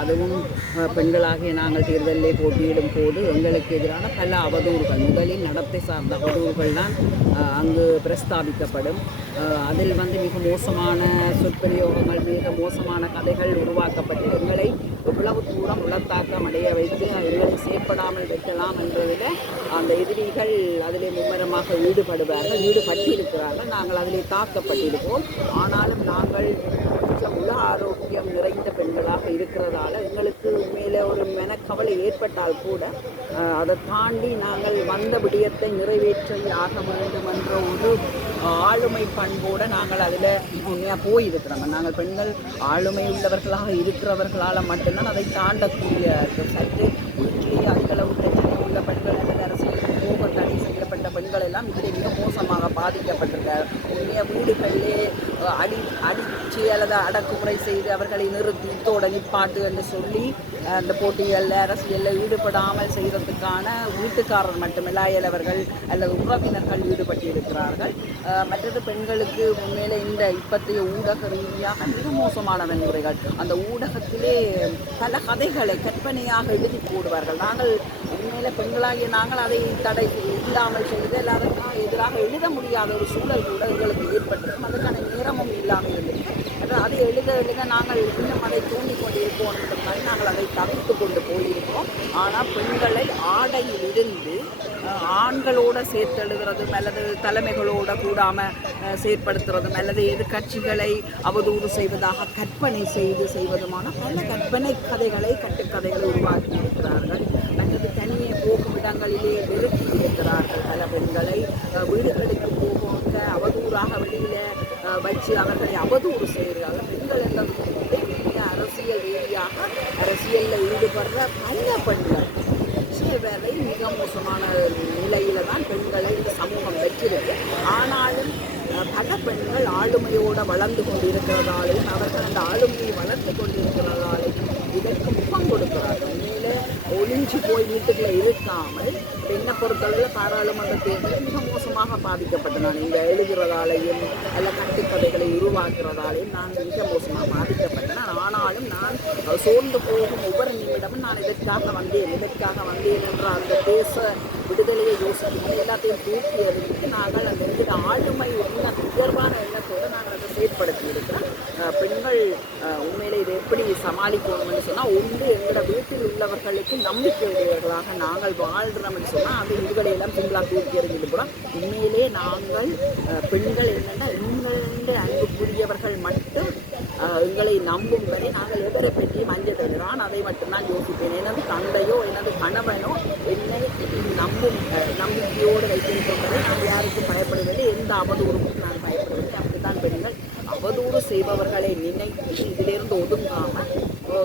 அதுவும் பெண்களாகிய நாங்கள் தேர்தலிலே போட்டியிடும் போது எங்களுக்கு எதிரான பல அவதூறுகள், முதலில் நடத்தை சார்ந்த அவதூறுகள் தான் அங்கு பிரஸ்தாபிக்கப்படும். அதில் மிக மோசமான சொற்பிரயோகங்கள், மிக மோசமான கதைகள் உருவாக்கப்பட்டு எங்களை எவ்வளவு தூரம் உளத்தாக்கம் அடைய வைத்து எங்களை செயற்படாமல் வைக்கலாம் என்றதில் அந்த எதிரிகள் அதிலே மும்முரமாக ஈடுபட்டிருக்கிறார்கள். நாங்கள் அதிலே தாக்கப்பட்டிருப்போம். ஆனாலும் நாங்கள் உள ஆரோக்கியம் நிறைந்த பெண்களாக இருக்கிறதால எங்களுக்கு உண்மையில ஒரு மெனக்கவலை ஏற்பட்டால் கூட அதை தாண்டி நாங்கள் வந்த விடயத்தை நிறைவேற்றி ஆக வேண்டும் என்ற ஒரு ஆளுமை பண்போடு நாங்கள் அதில் உண்மையாக போயிருக்கிறோம். நாங்கள் பெண்கள் ஆளுமை உள்ளவர்களாக இருக்கிறவர்களால் மட்டும்தான் அதை தாண்டக்கூடிய சற்று வீட்டிலேயே அதிகளவு பிரச்சனை உள்ள பெண்கள் அல்லது அரசியலுக்கு போக தடை செய்யப்பட்ட பெண்கள் எல்லாம் இப்படி மிக மோசமாக பாதிக்கப்பட்டிருக்கார். உண்மையாக வீடுகளிலே அடிச்சு அல்லது அடக்குமுறை செய்து அவர்களை நிறுத்தி இத்தோட நிப்பாட்டு என்று சொல்லி அந்த போட்டிகளில் அரசியலில் ஈடுபடாமல் செய்கிறதுக்கான வீட்டுக்காரர் மட்டுமில்ல அயலவர்கள் அல்லது உறவினர்கள் ஈடுபட்டிருக்கிறார்கள். மற்றது பெண்களுக்கு உண்மையிலே இந்த இப்பத்தைய ஊடக ரீதியாக மிக மோசமான வன்முறைகள், அந்த ஊடகத்திலே பல கதைகளை கற்பனையாக எழுதி போடுவார்கள். நாங்கள் உண்மையில பெண்களாகிய நாங்கள் அதை தடை இல்லாமல் செய்து எல்லாருக்கும் எதிராக எழுத முடியாத ஒரு சூழல் கூட எங்களுக்கு ஏற்பட்டிருக்கும். அதுக்கான நேரமும் இல்லாமல் இருந்திருக்கு. அதை எழுத நாங்கள் இன்னும் அதை தூண்டிக் கொண்டு இருப்போம் என்பதற்காக நாங்கள் அதை தவிர்த்து கொண்டு போயிருக்கோம். ஆனால் பெண்களை ஆடையிலிருந்து ஆண்களோடு சேர்த்தெழுகிறதும் அல்லது தலைமைகளோடு கூடாமல் செயற்படுத்துறதும் அல்லது எதிர்கட்சிகளை அவதூறு செய்வதாக கற்பனை செய்வதுமான பல கற்பனை கதைகளை கட்டுக்கதைகளை உருவாக்கி இருக்கிறார்கள். மற்றது தனியே போகும் இடங்களிலே வெறுக்கி இருக்கிறார்கள். பல பெண்களை வீடுகளுக்கு போக அவதூறாக வெளியில் வச்சு அவர்களை அவதூறு செய்கிறார்கள். பெண்கள் என்ற அரசியல் ரீதியாக அரசியலில் ஈடுபடுற பல பெண்கள் வேலை மிக மோசமான நிலையில தான் பெண்களை இந்த சமூகம் வச்சிருக்கு. ஆனாலும் பல பெண்கள் ஆளுமையோடு வளர்ந்து கொண்டிருக்கிறதாலையும் அவர்கள் அந்த ஆளுமையை வளர்த்து கொண்டிருக்கிறதாலையும் இதற்கு முகம் கொடுக்கிறார்கள். உண்மையிலே ஒளிஞ்சு போய் வீட்டுக்குள்ளே இருக்காமல் என்னை பொறுத்தளவில் பாராளுமன்ற தேர்தலில் மிக மோசமாக பாதிக்கப்பட்டு நான் இங்கே எழுதுகிறதாலையும் அல்ல கட்டுக்கதைகளை உருவாக்குறதாலையும் நான் மிக மோசமாக பாதிக்கப்பட்டேன். ஆனாலும் நான் சோர்ந்து போகும் ஒவ்வொரு நிமிடமும் நான் இதற்காக வந்தேன் என்ற அந்த தேச விடுதலையை யோசித்து எல்லாத்தையும் தூக்கி எறிந்து நாங்கள் அந்த இருக்கிற ஆளுமை உயர்வான எண்ணத்தோடு நாங்கள் அதை செயற்படுத்தி இருக்கிறோம். பெண்கள் உண்மையிலே இதை எப்படி சமாளிக்கணும்னு சொன்னால், ஒன்று எங்களோட வீட்டில் உள்ளவர்களுக்கு நம்பிக்கை உடையவர்களாக நாங்கள் வாழ்கிறோம்னு சொன்னால் அது இதுகளையெல்லாம் சிங்களா தூக்கி எறிஞ்சிட்டு கூட உண்மையிலே நாங்கள் பெண்கள் என்னென்னா எங்களுடைய அன்புக்குரியவர்கள் மட்டும் எங்களை நம்பும் வரை நாங்கள் எவரை பற்றியும் அஞ்சப்படுகிறான் அதை மட்டும்தான் யோசிப்பேன். எனது தந்தையோ எனது கணவனோ என்னை நம்பிக்கையோடு வைத்திருக்கின்றதை நான் யாருக்கும் பயப்படுவதில்லை, எந்த அவதூறுக்கும் நான் பயப்படுவதில்லை. அப்படித்தான் பெண்கள் அவதூறு செய்பவர்களை நினைத்து இதிலிருந்து ஒதுங்காமல்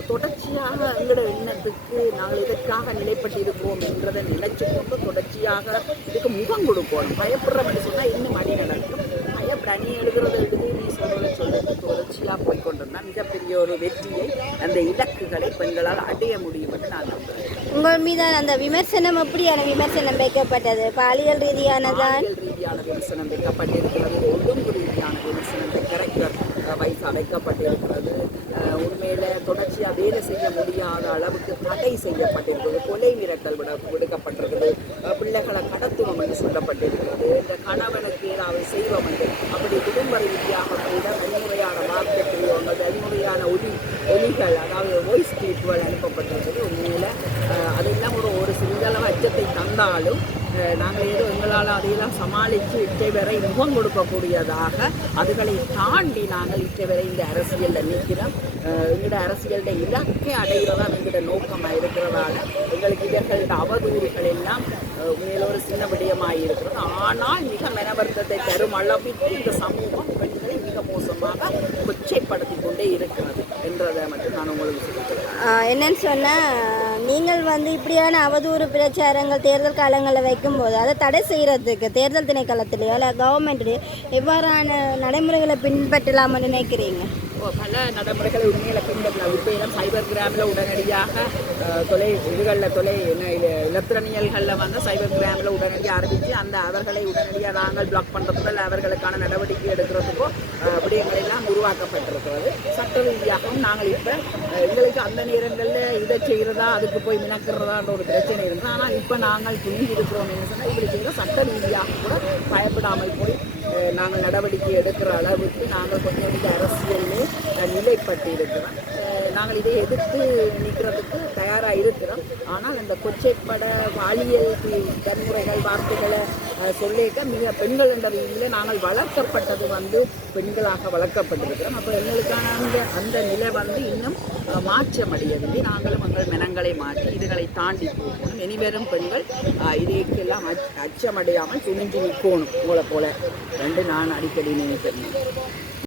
தொடர்ச்சியாக எங்களோட எண்ணத்துக்கு நாங்கள் இதற்காக நிலைப்பட்டிருக்கிறோம் என்றதை நினைச்சு கொண்டு தொடர்ச்சியாக இதுக்கு முகம் கொடுக்கணும். பயப்படுறோம் என்று சொன்னால் இன்னும் அடி நடக்கும். பயப்பட நீ எழுதுறதை எழுதி நீ சொல்றதை சொல்லிட்டு தொடர்ச்சியாக போய்கொண்டிருந்தால் மிகப்பெரிய ஒரு வெற்றியை அந்த இலக்குகளை பெண்களால் அடைய முடியும் என்று நான் நம்புகிறேன். உங்கள் மீதான அந்த விமர்சனம் எப்படியான விமர்சனம் வைக்கப்பட்டது? பாலியல் ரீதியானதான் விமர்சனம் வைக்கப்பட்டிருக்கிறது, ஒழுங்கு ரீதியான விமர்சனம் வயசு வைக்கப்பட்டிருக்கிறது. உண்மையில தொடர்ச்சியாக வேலை செய்ய முடியாத அளவுக்கு தடை செய்யப்பட்டிருக்கிறது. கொலை மிரட்டல் விடுக்கப்பட்டிருக்கிறது. பிள்ளைகளை கடத்துவோம் என்று சொல்லப்பட்டிருக்கிறது. இந்த கணவனுக்கு ஏதாவது செய்வோம் என்று அப்படி குடும்ப ரீதியாக கூட வன்முறையான வார்த்தை பிரிவுகள், வன்முறையான ஒலிகள், அதாவது வாய்ஸ் கிளிப்புகள் அனுப்பப்பட்டிருக்கிறது. உண்மையில அதெல்லாம் ஒரு சிங்கள அச்சத்தை தந்தாலும் நாங்கள் ஏதோ எங்களால் அதையெல்லாம் சமாளித்து இட்டை வரை முகம் கொடுக்கக்கூடியதாக அதுகளை தாண்டி நாங்கள் இட்டை வரை இந்த அரசியலில் நிற்கிறோம். எங்களோட அரசியலில் இலக்கை அடைகிறதா எங்களோட நோக்கமாக இருக்கிறதால எங்களுக்கு இவர்களோட அவதூறுகள் எல்லாம் மேலொரு சின்ன விடயமாக இருக்கிறது. ஆனால் மிக மனவர்த்தத்தை தரும் அளவிற்கு இந்த சமூகம் பெண்களை மிக மோசமாக கொச்சைப்படுத்தி கொண்டே இருக்கிறது என்றதை மட்டும் நான் உங்களுக்கு சொல்லிக்கிறேன். என்னன்னு சொன்னால், நீங்கள் இப்படியான அவதூறு பிரச்சாரங்கள் தேர்தல் காலங்களில் வைக்கும்போது அதை தடை செய்கிறதுக்கு தேர்தல் திணைக்களத்திலேயோ இல்லை கவர்மெண்ட்லேயோ எவ்வாறான நடைமுறைகளை பின்பற்றலாம்னு நினைக்கிறீங்க? பல நடைமுறைகளை உண்மையில் பின்பற்றலாம். இப்போ எல்லாம் சைபர் கிராமில் உடனடியாக இலத்திரனியல்களில் சைபர் கிராமில் உடனடியாக ஆரம்பித்து அவர்களை உடனடியாக நாங்கள் பிளாக் பண்ணுறதுக்கோ இல்லை அவர்களுக்கான நடவடிக்கை எடுக்கிறதுக்கோ விடயங்கள் எல்லாம் உருவாக்கப்பட்டிருக்கிறது. சட்ட ரீதியாகவும் நாங்கள் இப்போ எங்களுக்கு அந்த நேரங்களில் இதை செய்கிறதா அதுக்கு போய் மினக்கிறதான்ற ஒரு பிரச்சனை இருந்தது. ஆனால் இப்போ நாங்கள் துணிஞ்சு இருக்கிறோம் என்ன சொன்னால் இப்படி செய்கிற சட்ட ரீதியாக கூட பயப்படாமல் போய் நாங்கள் நடவடிக்கை எடுக்கிற அளவுக்கு நாங்கள் கொஞ்சம் இந்த அரசியலில் நிலைப்பட்டு இருக்கிறோம். நாங்கள் இதை எதிர்த்து நிற்கிறதுக்கு தயாராக இருக்கிறோம். ஆனால் அந்த கொச்சைப்பட பாலியல் வன்முறைகள் வார்த்தைகளை சொல்லிக்க மிக பெண்கள் என்ற ரீதியில் நாங்கள் வளர்க்கப்பட்டது வந்து பெண்களாக வளர்க்கப்பட்டிருக்கிறோம். அப்போ எங்களுக்கான அந்த நிலை வந்து இன்னும் மாற்றமடையவில்லை. நாங்களும் எங்கள் மனங்களை மாற்றி இதுகளை தாண்டி போகணும். இனிவரும் பெண்கள் இதைக்கெல்லாம் அச்சமடையாமல் துணிஞ்சு நிற்கணும். உங்களை போல ரெண்டு நான் அடிக்கடி நினைப்பேன்.